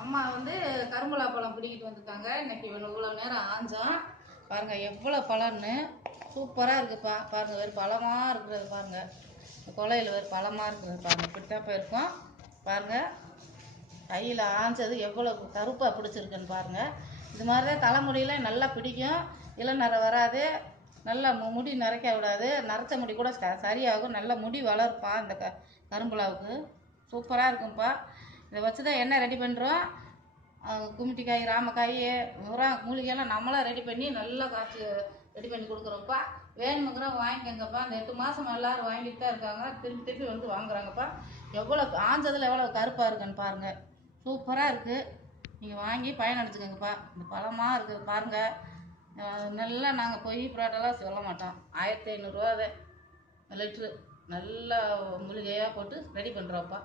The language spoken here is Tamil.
அம்மா வந்து கரும்பலா பழம் பிடிக்கிட்டு வந்துட்டாங்க. இன்னைக்கு இவ்வளோ நேரம் ஆஞ்சோம். பாருங்க எவ்வளோ பழம்னு சூப்பராக இருக்குப்பா. பாருங்க வேறு பழமாக இருக்கிறது பாருங்க. கொலையில் வேறு பழமாக இருக்கிறது பாருங்க. இப்படித்தான் போயிருக்கோம் பாருங்க. கையில் ஆஞ்சது எவ்வளோ கருப்பாக பிடிச்சிருக்குன்னு பாருங்க. இது மாதிரி தான் தலைமுடியெலாம் நல்லா பிடிக்கும். இளநரை வராது. நல்லா முடி நரைக்க விடாது. நரைச்ச முடி கூட சரியாகும். நல்ல முடி வளர்ப்பா இந்த கரும்புலாவுக்கு. சூப்பராக இருக்கும்ப்பா. இதை வச்சு தான் என்ன ரெடி பண்ணுறோம். குமிட்டிக்காய், ராமக்காய், மூலிகையெல்லாம் நம்மளாம் ரெடி பண்ணி நல்லா காய்ச்சி ரெடி பண்ணி கொடுக்குறோம்ப்பா. வேணுமுங்கிறவங்க வாங்கிக்கோங்கப்பா. இந்த 8 மாதம் எல்லோரும் வாங்கிட்டு தான் இருக்காங்க. திருப்பி திருப்பி வந்து வாங்குறாங்கப்பா. எவ்வளோ ஆஞ்சதில் எவ்வளோ கருப்பாக இருக்குன்னு பாருங்கள். சூப்பராக இருக்குது. நீங்கள் வாங்கி பயனடைச்சுக்கோங்கப்பா. இந்த பழமாக இருக்குது பாருங்கள். நல்லா நாங்கள் பொய் புரோட்டெல்லாம் சொல்ல மாட்டோம். 1500 ரூபா லிட்ரு நல்லா மூலிகையாக போட்டு ரெடி பண்ணுறோம்ப்பா.